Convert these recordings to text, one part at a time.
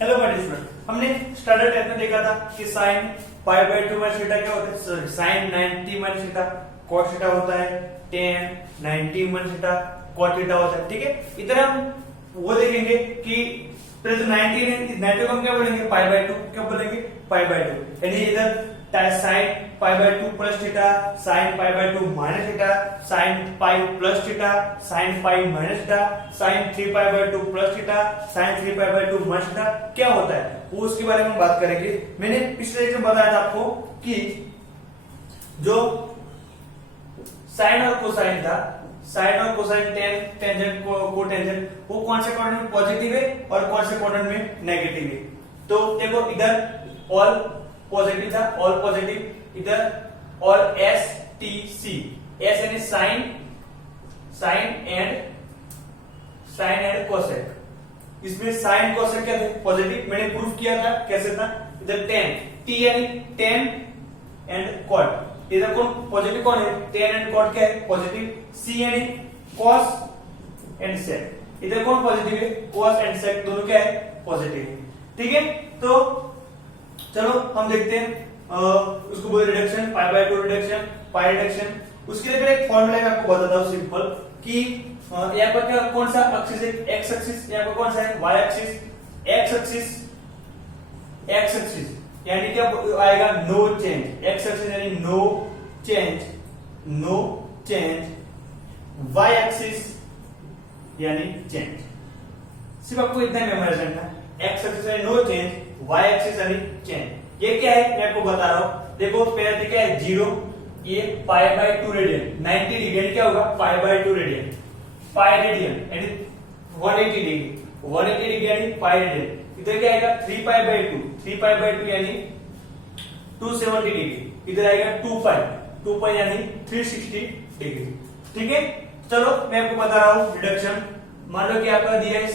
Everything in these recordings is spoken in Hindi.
हेलो माय डियर स्टूडेंट, हमने स्टैंडर्ड टेंथ में देखा था कि sine pi by 2 minus theta क्या होता है। Sorry, sine 90 minus theta cos theta होता है, tan 90 minus theta cot theta होता है। ठीक है, इधर हम वो देखेंगे कि जो 90 है, 90 को हम क्या बोलेंगे, पाई बाय 2। क्या बोलेंगे, पाई बाय 2। यानी इधर sine pi by 2 plus theta, sine pi by 2 minus theta, sine pi plus theta, sine pi minus theta, sine 3 pi by 2 plus theta, sine 3 pi by 2 minus theta क्या होता है, वो उसके बारे में बात करेंगे। मैंने पिछले लेक्चर में बताया था आपको कि जो साइन और कोसाइन था, साइन और कोसाइन, टेंजेंट कोटेंजेंट, वो कौन से क्वाड्रेंट में पॉजिटिव है और कौन से क्वाड्रेंट में नेगेटिव है। तो देखो, इधर ऑल पॉजिटिव था, ऑल पॉजिटिव, इधर और एस टी सी, एस यानी साइन, साइन एंड कोसेक। इसमें साइन कोसेक क्या थे, पॉजिटिव। मैंने प्रूफ किया था, कैसे था, इधर टेन, टी यानी टेन एंड कॉट, इधर कौन पॉजिटिव, कौन है, टेन एंड कॉट क्या है, पॉजिटिव। सी यानी कॉस एंड सेक, इधर कौन पॉजिटिव है, कॉस एंड सेक, दोनों क्या है, पॉजिटिव है। ठीक है, तो चलो हम देखते हैं उसको बोले reduction, pi by 2 reduction, pi reduction. उसके लिए एक फॉर्मूला मैं आपको बताता हूं सिंपल, कि यहाँ पर क्या, कौन सा एक्सिस है, एक्स एक्सिस, यहाँ पर कौन सा है, Y axis, X axis, X axis यानी क्या आएगा, नो चेंज, एक्स एक्सिस यानी no change, no change, Y axis यानी चेंज। सिर्फ आपको इतना मेमोराइज करना है, एक्स एक्सिस यानी नो चेंज, वाई एक्सिस यानी चेंज। ये क्या है, मैं आपको बता रहा हूं। देखो पहले क्या है, 0, ये पाई बाय 2 रेडियन, 90 डिग्री क्या होगा, पाई बाय 2 रेडियन, पाई रेडियन यानी 180 डिग्री, 180 डिग्री यानी पाई रेडियन। इधर क्या आएगा, 3 पाई बाय 2, 3 पाई बाय 2 यानी 270 डिग्री, इधर आएगा 2 पाई यानी 360 डिग्री। ठीक है, चलो मैं आपको बता रहा हूं रिडक्शन। मान लो कि आपका दिया है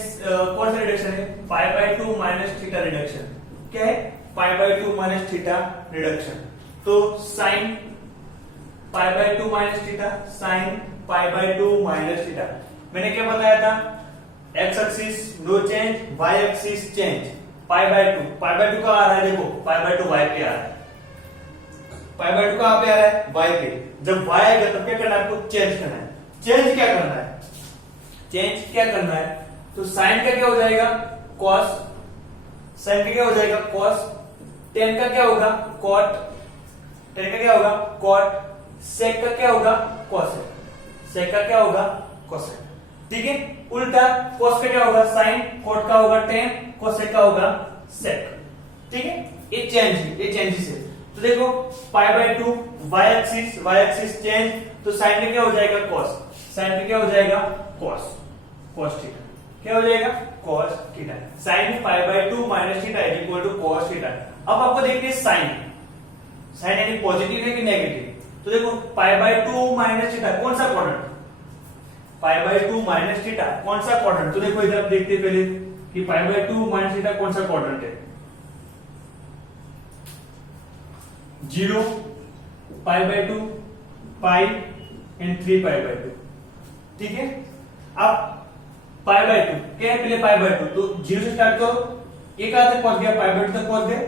कौन सा रिडक्शन है, pi by 2 minus theta reduction. क्या है, pi by 2 minus theta reduction. तो sine pi by 2 minus theta, sine pi by 2 minus theta. मैंने क्या बताया था, x axis no change, Y axis change, pi by 2, pi by 2 का आ रहा है, देखो पाई बाय 2 वाई पे आ रहा है, पाई बाय 2 कहां पे आ रहा है, वाई पे। जब वाई आएगा तब क्या करना है, आपको चेंज करना है। चेंज क्या करना है, चेंज क्या करना है, तो साइन का क्या हो जाएगा, कॉस, साइन का क्या हो जाएगा, कॉस, टेन का क्या होगा, कॉट, टेन का क्या होगा, कॉट, सेक का क्या होगा, कॉसेक, सेक का क्या होगा, कॉसेक। ठीक है, उल्टा कॉस का क्या होगा, साइन, कॉट का होगा टेन, कॉसेक का होगा सेक। ठीक है, ये चेंज है, ये चेंजेस है। तो देखो pi by 2, Y axis change, तो साइन का क्या हो जाएगा, कॉस, साइन का क्या हो जाएगा, कॉस, कॉस थीटा, क्या हो जाएगा, cos theta. Sine pi by 2 minus theta is equal to cos theta. अब आपको देखिए साइन, साइन यानी पॉजिटिव है कि नेगेटिव। तो देखो पाई बाय 2 माइनस थीटा कौन सा quadrant, pi by 2 minus theta कौन सा क्वाड्रेंट। तो देखो इधर आप देखते हैं पहले कि पाई बाय 2 माइनस थीटा कौन सा क्वाड्रेंट है, 0, पाई by 2, pi and 3 pi by 2। ठीक है, अब पाई बाय 2 क्या है, पहले पाई बाय 2, तो 0 से स्टार्ट करो, ये कहां तक पहुंच गया, पाई बाय 2 तक पहुंच गए।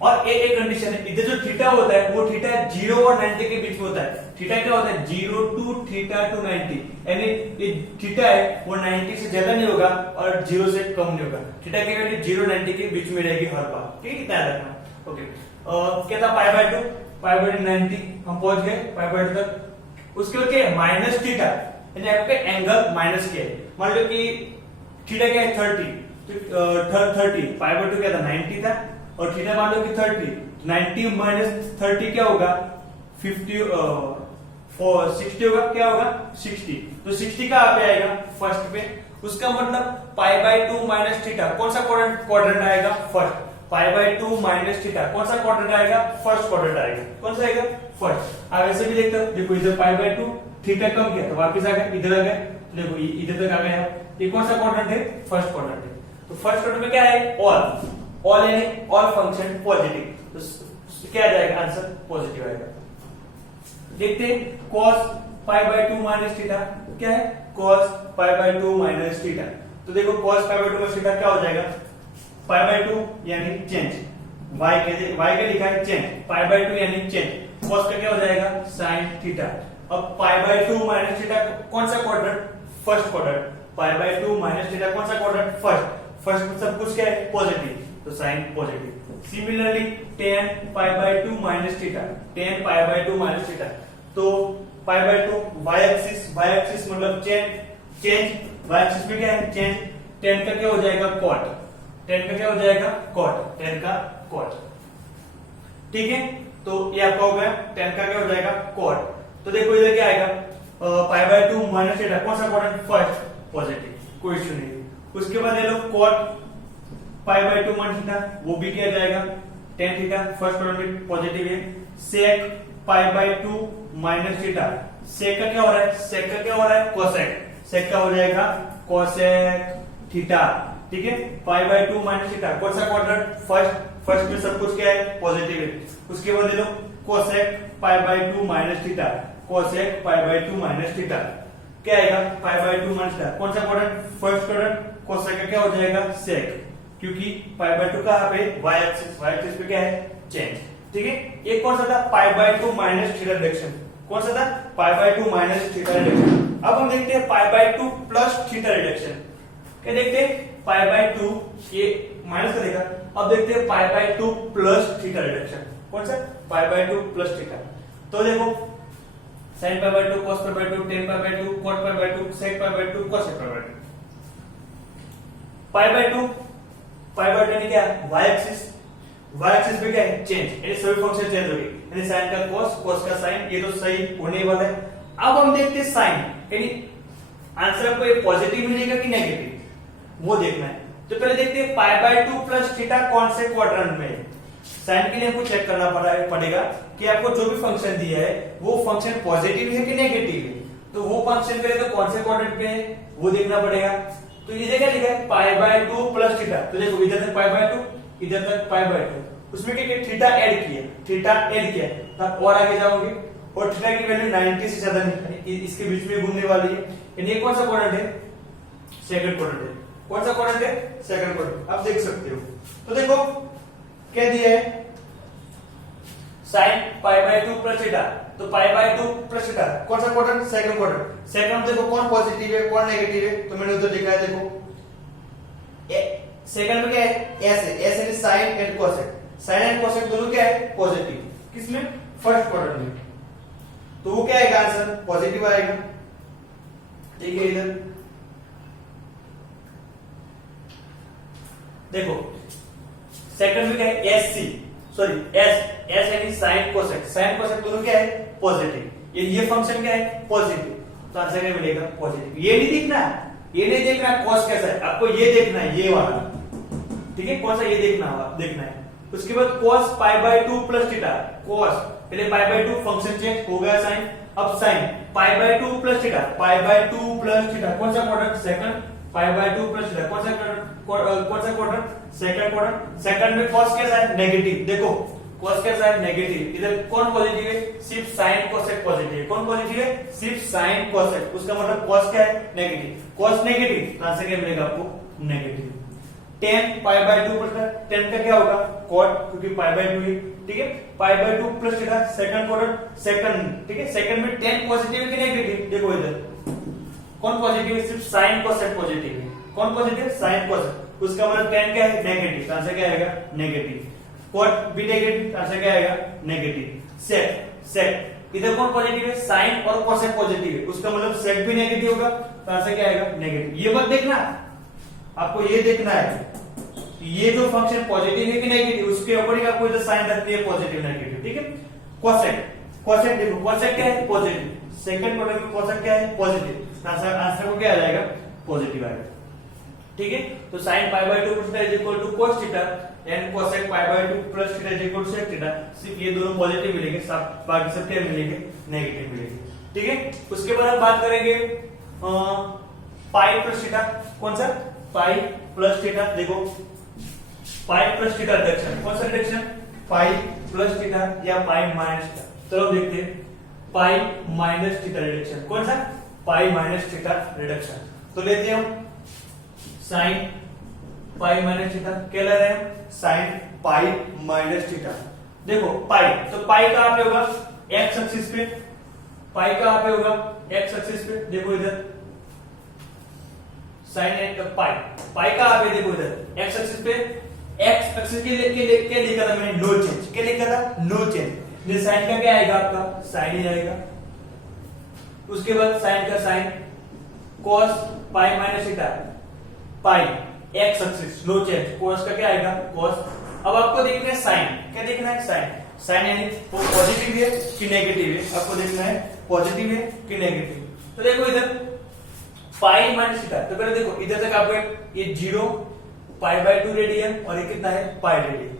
और एक कंडीशन है, इधर जो थीटा होता है वो थीटा 0 और 90 के बीच में होता है। थीटा क्या होता है, 0 टू थीटा टू 90, यानी ये थीटा है वो 90 से ज्यादा नहीं होगा और 0 से कम नहीं होगा। थीटा की वैल्यू 0 90 के बीच में रहेगी हर बार। ठीक है, ध्यान रखना। ओके, क्या था, पाई बाय 2, पाई बाय 90 हम पहुंच गए पाई बाय 2 तक। उसके बाद क्या है, माइनस थीटा, यानी आपके एंगल माइनस क्या है। मान लो कि थीटा क्या है, 30, तो 30, पाई बाय 2 क्या था, 90 था, और थीटा मान लो कि 30, 90 माइनस 30 क्या होगा, 50, 60 होगा, क्या होगा, 60। तो 60 का पे आएगा फर्स्ट पे। उसका मतलब पाई बाय 2 माइनस थीटा कौन सा क्वाड्रेंट आएगा, first. Pi by 2 minus theta कौन सा क्वाड्रेंट आएगा, फर्स्ट क्वाड्रेंट आएगा। कौन सा आएगा, फर्स्ट। आप ऐसे भी देखते हो, देखो इधर पाई बाय 2 थीटा कम किया तो वापस आ गए, इधर आ गए, देखो इधर तक आ गए। ये कौन सा क्वाड्रेंट है, फर्स्ट क्वाड्रेंट है। तो फर्स्ट क्वाड्रेंट में क्या है, ऑल, ऑल यानी ऑल फंक्शन पॉजिटिव, तो क्या आ जाएगा, आंसर पॉजिटिव आएगा। देखते हैं, cos pi by 2 minus theta क्या है, cos pi by 2 minus theta. तो देखो cos pi by 2 minus theta क्या हो जाएगा, पाई बाय 2 यानी चेंज, y के लिखा है चेंज, पाई बाय 2 यानी चेंज, cos का क्या हो जाएगा sin थीटा। अब पाई बाय 2 माइनस थीटा कौन सा quadrant, first quadrant, pi by 2 minus theta कौन सा क्वाड्रेंट, फर्स्ट में सब कुछ क्या है पॉजिटिव, तो sine positive. Similarly tan pi by 2 minus theta, tan pi by 2 minus theta, तो पाई बाय 2 y एक्सिस मतलब चेंज, y एक्सिस में क्या है चेंज, tan का क्या हो जाएगा cot, tan का क्या हो जाएगा cot, tan का cot, ठीक है। तो ये आपका हो गया tan का क्या हो जाएगा cot। तो देखो इधर क्या आएगा, पाई बाय 2 माइनस थीटा कौन सा क्वाड्रेंट, फर्स्ट, पॉजिटिव, कोई इश्यू नहीं। उसके बाद ये लो cot pi by 2 minus theta, वो भी किया जाएगा tan theta, first quadrant positive है। sec pi by 2 minus theta, sec का क्या हो रहा है, sec का क्या हो रहा है cosec, sec का हो जाएगा cosec थीटा, ठीक है। पाई बाय 2 माइनस थीटा कौन सा क्वाड्रेंट, फर्स्ट में सब कुछ क्या है पॉजिटिव है। उसके बाद ले लो cosec pi by 2 minus theta, cosec pi by 2 minus theta क्या आएगा, पाई बाय 2 माइनस थीटा कौन सा क्वाड्रेंट, फर्स्ट क्वाड्रेंट, cosec का क्या हो जाएगा sec, क्योंकि पाई बाय 2 कहां पे y एक्सिस पे क्या है चेंज, ठीक है। एक कौन सा था पाई बाय 2 माइनस थीटा रिडक्शन, कौन सा था पाई बाय 2 माइनस थीटा रिडक्शन। अब हम देखते हैं पाई बाय 2 प्लस थीटा रिडक्शन, क्या देखते हैं पाई बाय 2 ये माइनस करेगा, अब देखते हैं पाई बाय 2 प्लस थीटा रिडक्शन, कौन सा पाई बाय 2 प्लस थीटा। तो देखो sin pi by 2 cos pi by 2 tan pi by 2 cot pi by 2 sec pi by 2 cosec pi by 2, pi by 2 यानी क्या y एक्सिस पे क्या है चेंज, ये सभी फंक्शन चेंज हो गए, यानी sin का cos का sin, ये तो सही होने वाला है। अब हम देखते हैं sin, यानी आंसर आपको पॉजिटिव मिलेगा कि नेगेटिव वो देखना है। तो पहले देखते हैं पाई बाय 2 प्लस थीटा कौन से क्वाड्रेंट में है। साइन के लिए आपको चेक करना पड़ेगा कि आपको जो भी फंक्शन दिया है वो फंक्शन पॉजिटिव है कि नेगेटिव है, तो वो फंक्शन पे तो कौन से क्वाड्रेंट पे है वो देखना पड़ेगा। तो इधर क्या लिखा है पाई बाय 2 प्लस थीटा, तो देखो इधर तक पाई बाय 2, इधर तक पाई बाय 2, उसमें क्या थीटा ऐड किया तब और आगे जाओगे, और थीटा की वैल्यू 90 से ज्यादा नहीं, इसके बीच में घूमने वाली है, यानी ये कौन सा क्वाड्रेंट है, सेकंड क्वाड्रेंट है। कौन सा क्वाड्रेंट है, सेकंड क्वाड्रेंट। आप देख सकते हो, तो देखो क्या दिया है sin pi by 2 plus theta, तो पाई बाय 2 प्लस थीटा कौन सा क्वाड्रेंट, सेकंड क्वाड्रेंट। सेकंड देखो कौन पॉजिटिव है कौन नेगेटिव है, तो मैंने उधर लिखा है देखो सेकंड में क्या है s है, s यानी sin and cosec, sin and cosec दोनों क्या है पॉजिटिव, किसमें फर्स्ट क्वाड्रेंट में, तो वो क्या आएगा आंसर पॉजिटिव आएगा, ठीक है। इधर देखो सेकंड में क्या है sc, सॉरी s यानी sin cosec दोनों क्या है पॉजिटिव, ये फंक्शन क्या है पॉजिटिव, तो आंसर क्या मिलेगा पॉजिटिव। ये नहीं देखना cos कैसा है, आपको ये देखना है ये वाला, ठीक है, कौन सा ये देखना है। उसके बाद cos pi by 2 plus theta, cos पहले पाई बाय 2 फंक्शन चेंज हो गया sin, अब sin pi by 2 plus theta, pi by 2 plus theta कौन सा quadrant, second, pi by 2 plus theta कौन सा क्वाड्रेंट, सेकंड क्वाड्रेंट। सेकंड में cos कैसा है नेगेटिव, देखो cos कैसा है नेगेटिव, इधर कौन पॉजिटिव है सिर्फ sin cosec पॉजिटिव है, कौन पॉजिटिव है सिर्फ sin cosec, उसका मतलब cos क्या है नेगेटिव, cos नेगेटिव, तो आंसर क्या मिलेगा आपको negative. tan pi by 2 plus tan का क्या होगा cot, क्योंकि पाई बाय 2 है, ठीक है। Pi by 2 plus theta second quadrant, second, ठीक है। सेकंड में tan पॉजिटिव है कि नेगेटिव, देखो इधर कौन पॉजिटिव है सिर्फ sin cosec पॉजिटिव है, कौन पॉजिटिव sin cosec, उसका मतलब tan क्या है नेगेटिव, तो आंसर क्या आएगा नेगेटिव। cot भी नेगेटिव, आंसर क्या आएगा नेगेटिव। sec इधर कौन पॉजिटिव है sin और cosec पॉजिटिव है, उसका मतलब sec भी नेगेटिव होगा, तो आंसर क्या आएगा नेगेटिव। ये मत देखना, आपको ये देखना है ये जो फंक्शन पॉजिटिव है कि नेगेटिव, उसके अकॉर्डिंग आपको इधर साइन रखनी है पॉजिटिव नेगेटिव, ठीक है। cosec देखो cosec क्या है पॉजिटिव, सेकंड क्वाड्रेंट में cosec क्या है पॉजिटिव, आंसर को क्या आ जाएगा पॉजिटिव आएगा, ठीक है। तो sin pi by 2 plus theta is equal to cos theta and cosec pi by 2 plus theta is equal to sec theta, सिर्फ ये दोनों पॉजिटिव मिलेंगे, सब बाकी सब क्या मिलेंगे नेगेटिव मिलेंगे, ठीक है। उसके बाद हम बात करेंगे पाई प्लस थीटा, कौन सा पाई प्लस थीटा, देखो पाई प्लस थीटा रिडक्शन, कौन सा रिडक्शन पाई प्लस थीटा या पाई माइनस थीटा, चलो देखते हैं पाई माइनस थीटा रिडक्शन, कौन सा पाई माइनस थीटा रिडक्शन। तो लेते हैं हम sin पाई माइनस थीटा क्या ले रहे हैं साइन पाई माइनस थीटा। देखो पाई तो पाई कहां पे होगा एक्स एक्सिस पे, पाई कहां पे होगा एक्स एक्सिस पे। देखो इधर साइन एंड पाई, पाई कहां पे देखो इधर एक्स एक्सिस पे, एक्स एक्सिस के लिए क्या लिखा था मैंने नो चेंज, क्या लिखा था नो चेंज। ये साइन का क्या आएगा आपका साइन ही आएगा। उसके बाद साइन का sine cos pi minus theta pi x axis no change, cos का क्या आएगा cos। अब आपको देखना है साइन, क्या देखना है साइन, साइन यानी वो पॉजिटिव है कि नेगेटिव है, आपको देखना है पॉजिटिव है कि नेगेटिव। तो देखो इधर पाई माइनस थीटा, तो पहले देखो इधर तक आपको ये 0 पाई बाय 2 रेडियन और ये कितना है पाई रेडियन।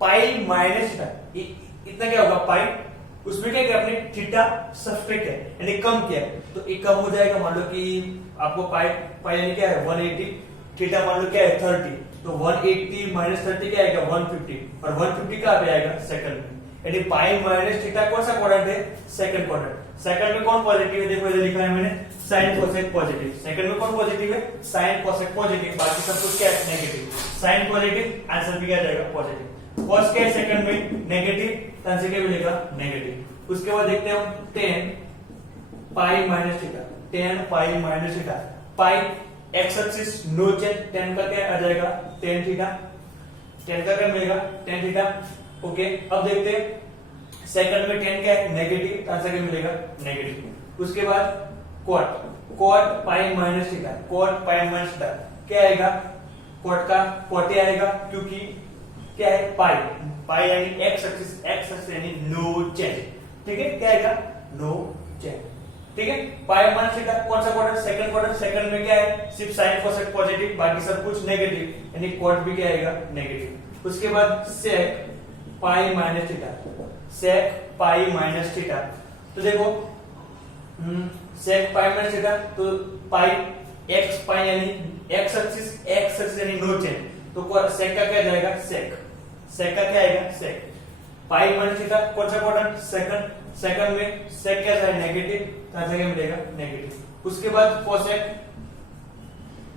पाई माइनस थीटा इतना क्या होगा पाई, उसमें क्या किया आपने थीटा सब्सट्रैक्ट है यानी कम किया, तो एक कम हो जाएगा। मान लो कि आपको पाई पाई यानी क्या है 180, थीटा मान लो क्या है 30, तो 180 माइनस 30 क्या आएगा 150, और 150 कहां पे आएगा सेकंड में, यानी पाई माइनस थीटा कौन सा क्वाड्रेंट है सेकंड क्वाड्रेंट। सेकंड में कौन पॉजिटिव है, देखो इधर लिखा है मैंने साइन कोसेक पॉजिटिव, सेकंड में कौन पॉजिटिव है साइन कोसेक पॉजिटिव, बाकी सब कुछ क्या है नेगेटिव। साइन पॉजिटिव आंसर भी क्या जाएगा पॉजिटिव, cos क्या है सेकंड में नेगेटिव, आंसर क्या मिलेगा नेगेटिव। उसके बाद देखते हैं हम tan pi minus theta, tan pi minus theta, pi x axis no change, tan का क्या आ जाएगा tan थीटा, tan का क्या मिलेगा tan थीटा। ओके अब देखते हैं सेकंड में tan क्या है नेगेटिव, आंसर क्या मिलेगा नेगेटिव। उसके बाद cot पाई माइनस थीटा, cot पाई माइनस थीटा क्या आएगा cot का cot ही आएगा, क्योंकि क्या है पाई, पाई यानी एक्स एक्सिस यानी नो चेंज, ठीक है क्या आएगा नो चेंज, ठीक है। पाई माइनस थीटा कौन सा क्वाड्रेंट सेकंड क्वाड्रेंट, सेकंड में क्या है सिर्फ साइन कोसेक पॉजिटिव, बाकी सब कुछ नेगेटिव यानी cot भी क्या आएगा नेगेटिव। उसके बाद sec पाई माइनस थीटा, sec पाई माइनस थीटा, तो देखो sec पाई माइनस थीटा, तो पाई एक्स पाई यानी एक्स एक्सिस यानी नो चेंज, तो sec का क्या जाएगा sec का क्या आएगा sec। पाई माइनस थीटा कौन सा क्वाड्रेंट सेकंड में sec क्या है नेगेटिव, आंसर क्या मिलेगा नेगेटिव। उसके बाद cosec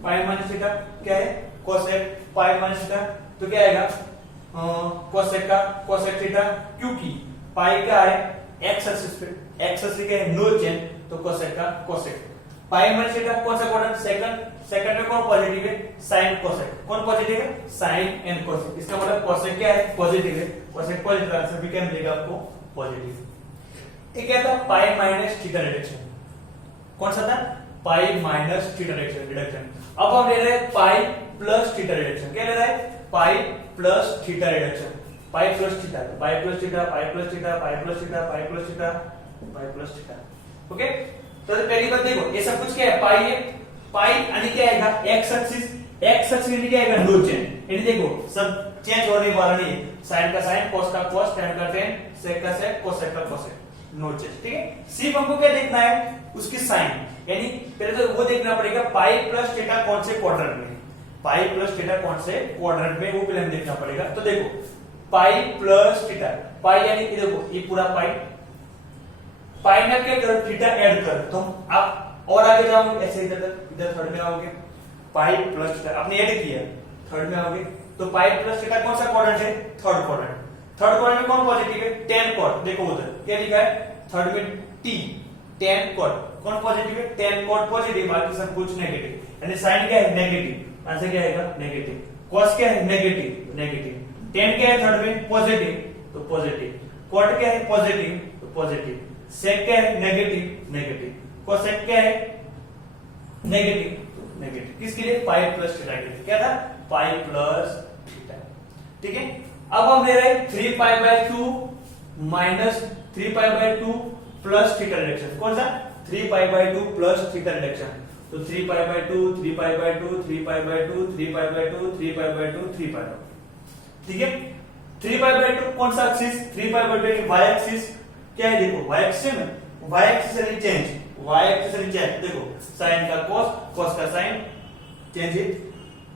पाई माइनस थीटा क्या है cosec पाई माइनस थीटा, तो क्या आएगा cosec का cosec थीटा, क्योंकि पाई का है एक्स एक्सिस पे, एक्स एक्सिस का है नो चेंज, तो cosec का cosec। पाई माइनस थीटा कौन सा क्वाड्रेंट सेकंड में कौन पॉजिटिव है साइन कोसेक, कौन पॉजिटिव है साइन एंड कोसेक, इसका मतलब कोसेक क्या है पॉजिटिव है, कोसेक पॉजिटिव, आंसर भी क्या मिलेगा आपको पॉजिटिव। एक क्या था पाई माइनस थीटा रिडक्शन, कौन सा था पाई माइनस थीटा रिडक्शन। अब हम ले रहे हैं पाई प्लस थीटा रिडक्शन, क्या ले रहा है पाई प्लस थीटा रिडक्शन, पाई plus theta pi plus theta pi plus theta pi plus theta pi plus theta pi plus theta. Okay तो पहली बात देखो ये सब कुछ क्या है पाई है, पाई यानी क्या आएगा एक्स एक्सिस यानी क्या आएगा नो चेंज, यानी देखो सब चेंज होने वाला नहीं है, साइन का साइन cos का cos tan का tan sec का sec cosec का cosec नो चेंज, ठीक है। सिर्फ हमको क्या देखना है उसकी साइन, यानी पहले तो वो देखना पड़ेगा पाई प्लस थीटा कौन से क्वाड्रेंट में, पाई प्लस थीटा कौन से क्वाड्रेंट में वो पहले हमें देखना पड़ेगा। तो देखो पाई प्लस थीटा, पाई यानी देखो ये पूरा पाई में क्या करो थीटा ऐड कर, तो आप और आगे जाओगे ऐसे इधर थर्ड में आओगे पाई प्लस थीटा आपने ऐड किया, थर्ड में आओगे तो पाई प्लस थीटा कौन सा क्वाड्रेंट है थर्ड क्वाड्रेंट में कौन पॉजिटिव है tan cot, देखो उधर क्या लिखा है थर्ड में t tan cot कौन पॉजिटिव है tan cot पॉजिटिव, बाकी सब कुछ नेगेटिव, यानी साइन क्या है नेगेटिव, आंसर क्या आएगा नेगेटिव। cos क्या है नेगेटिव, tan क्या है थर्ड में पॉजिटिव तो पॉजिटिव, cot क्या है पॉजिटिव तो पॉजिटिव, sec क्या है नेगेटिव, cosec क्या है नेगेटिव, किसके लिए पाई प्लस थीटा के लिए, क्या था पाई प्लस थीटा, ठीक है। अब हम ले रहे हैं 3 pi by 2 minus 3 pi by 2 plus theta reduction, कौन सा 3 pi by 2 plus theta reduction, तो 3 pi by 2 3 pi by 2 3 pi by 2 3 pi by 2 3 pi by 2 3 पाई, ठीक है। 3 पाई बाय 2 कौन सा axis 3 pi by 2 y axis क्या है, देखो y एक्सिस में y एक्सिस यानी चेंज, y एक्सिस यानी चेंज, देखो साइन का cos का साइन चेंज है।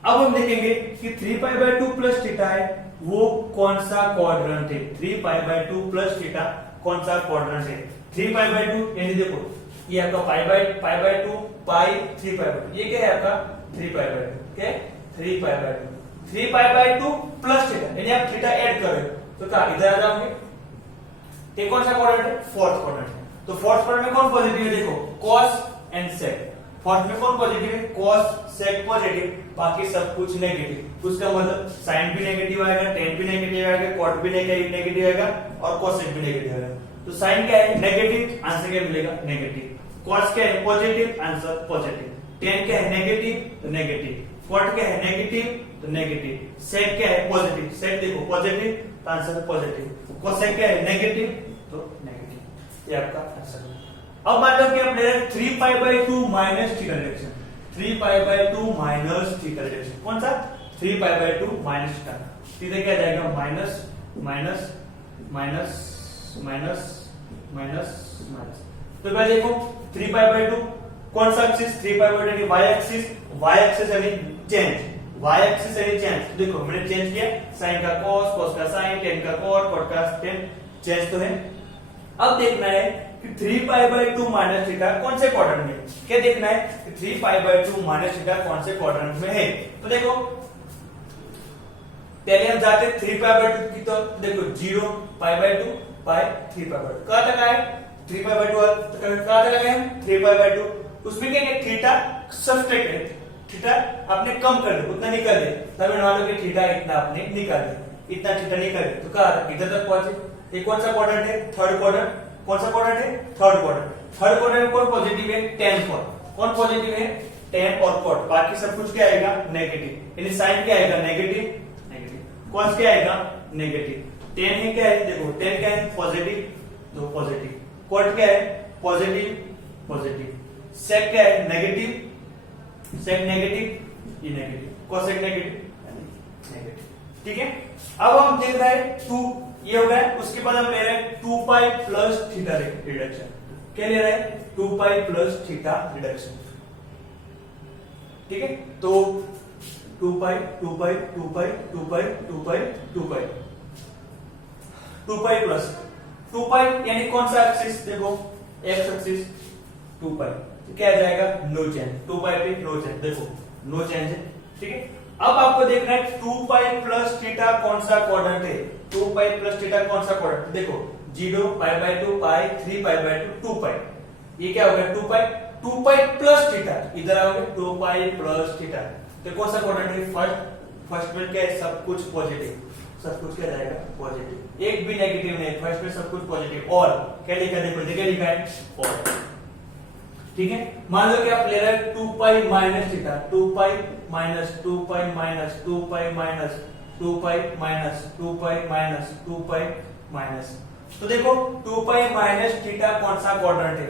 अब हम देखेंगे कि 3 पाई बाय 2 प्लस थीटा है वो कौन सा क्वाड्रेंट है, 3 पाई बाय 2 प्लस थीटा कौन सा क्वाड्रेंट है। 3 पाई बाय 2 यानी देखो ये आपका पाई बाय 2 पाई 3 पाई बाय 2, ये क्या है आपका 3 पाई बाय 2, क्या है 3 pi by 2, 3 pi by 2 plus theta, यानी आप थीटा ऐड कर रहे हो तो क्या इधर आ जाओगे। ये कौन सा क्वाड्रेंट है? फोर्थ क्वाड्रेंट है। तो फोर्थ क्वाड्रेंट में कौन पॉजिटिव है? देखो cos एंड sec। फोर्थ में कौन पॉजिटिव है? cos sec पॉजिटिव, बाकी सब कुछ नेगेटिव। उसका मतलब sin भी नेगेटिव आएगा, tan भी नेगेटिव आएगा, cot भी नेगेटिव आएगा और cosec भी नेगेटिव आएगा। तो sin क्या है? नेगेटिव, आंसर क्या मिलेगा? नेगेटिव। cos क्या है? Positive, answer positive. tan क्या है? नेगेटिव, तो नेगेटिव। cot क्या है? नेगेटिव, तो नेगेटिव। sec क्या है? पॉजिटिव, sec देखो पॉजिटिव, तो आंसर पॉजिटिव। cosec क्या है? नेगेटिव, तो नेगेटिव। ये आपका आंसर है। अब मान लो कि आप ले रहे हैं 3 pi by 2 minus theta reduction, 3 pi by 2 minus theta reduction. कौन सा? 3 पाई बाय 2 माइनस थीटा। सीधे क्या जाएगा? Minus minus minus minus minus minus. तो पहले देखो 3 पाई बाय 2 कौन सा एक्सिस? 3 पाई बाय 2 यानी वाई एक्सिस, वाई एक्सिस यानी चेंज, वाई एक्सिस यानी चेंज। देखो मैंने चेंज किया, साइन का cos, cos का sin, tan का cot, cot का tan, चेंज तो है। अब देखना है कि 3 पाई बाय 2 माइनस थीटा कौन से क्वाड्रेंट में, क्या देखना है कि 3 पाई बाय 2 माइनस थीटा कौन से क्वाड्रेंट में है। तो देखो पहले हम जाते 3 पाई बाय 2 की, तो देखो 0 पाई बाय 2 पाई 3 पाई बाय 2 कहां तक आए? 3 पाई बाय 2 तो कहां तक आए हम? 3 पाई बाय 2। उसमें क्या है? थीटा सब्ट्रैक्ट है, थीटा आपने कम कर दे, उतना निकाल दे, तब मान लो कि थीटा इतना आपने निकाल दे, इतना थीटा निकाल दे तो कहां इधर तक पहुंचे। ये कौन सा क्वाड्रेंट है? Third quadrant. कौन सा क्वाड्रेंट है? Third quadrant. थर्ड क्वाड्रेंट में कौन पॉजिटिव है? tan cot। कौन पॉजिटिव है? tan और cot, बाकी सब कुछ क्या आएगा? नेगेटिव। यानी sin क्या आएगा? Negative, negative. cos क्या आएगा? नेगेटिव। tan है क्या है? देखो tan क्या है? पॉजिटिव, तो पॉजिटिव। cot क्या है? Positive, positive. sec क्या है? नेगेटिव, sec नेगेटिव, ये नेगेटिव। cosec negative, negative. ठीक है। अब हम देख रहे हैं 2, ये हो गया। उसके बाद हम ले रहे हैं 2 पाई प्लस थीटा रिडक्शन। क्या ले रहे हैं? 2 पाई प्लस थीटा रिडक्शन। ठीक है। तो 2 पाई 2 पाई 2 पाई 2 पाई 2 पाई 2 पाई 2 पाई प्लस 2 पाई यानी कौन सा एक्सिस? देखो एक्स एक्सिस 2 पाई, तो क्या आ जाएगा? No change. 2 पाई पे नो चेंज, देखो नो चेंज है। ठीक है। अब आपको देखना है 2 पाई प्लस थीटा कौन सा क्वाड्रेंट है। 2 पाई प्लस थीटा कौन सा क्वाड्रेंट? देखो 0 पाई बाय 2 पाई, 3 पाई बाय 2 2 पाई। ये क्या हो गया? 2 पाई, 2 पाई प्लस थीटा, इधर आओगे 2 पाई प्लस थीटा, तो कौन सा क्वाड्रेंट है? फर्स्ट में क्या है? सब कुछ पॉजिटिव, सब कुछ क्या जाएगा? पॉजिटिव, एक भी नेगेटिव नहीं। फर्स्ट में सब कुछ पॉजिटिव। और क्या लिखा? देखो क्या लिखा है? और। ठीक है। मान लो कि आप ले रहे हैं 2 पाई minus theta, 2 pi minus 2 pi minus 2 pi minus 2 pi minus 2 pi minus 2 pi minus. तो देखो 2 पाई माइनस थीटा कौन सा क्वाड्रेंट है?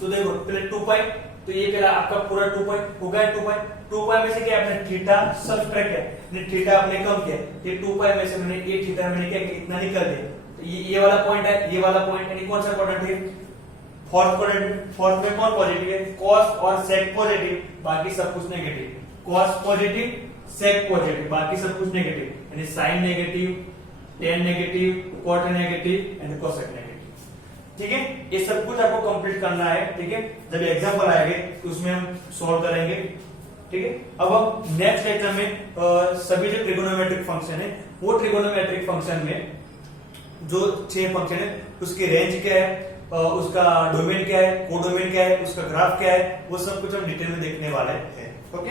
तो देखो पहले 2 पाई, तो ये पहला आपका पूरा 2 पाई हो गया। 2 पाई, 2 पाई में से क्या आपने थीटा सब्ट्रैक्ट है, थीटा आपने कम किया, ये 2 पाई में से मैंने ये थीटा मैंने क्या किया? इतना निकाल दिया। तो ये वाला पॉइंट है, ये वाला पॉइंट यानी कौन सा क्वाड्रेंट है? Fourth quadrant. फोर्थ में कौन पॉजिटिव है? cos और sec पॉजिटिव, बाकी सब कुछ negative. cos positive, sec positive, बाकी सब कुछ नेगेटिव, यानी sin negative, tan negative, cot negative and cosec negative. ठीक है। ये सब कुछ आपको कंप्लीट करना है। ठीक है। जब एग्जांपल आएंगे तो उसमें हम सॉल्व करेंगे। ठीक है। अब हम नेक्स्ट लेक्चर में सभी जो ट्रिगोनोमेट्रिक फंक्शन है, वो ट्रिगोनोमेट्रिक फंक्शन में जो 6 फंक्शन है उसकी रेंज क्या है, उसका डोमेन क्या है, कोडोमेन क्या है, उसका ग्राफ क्या है, वो सब कुछ हम डिटेल में देखने वाले हैं। ओके।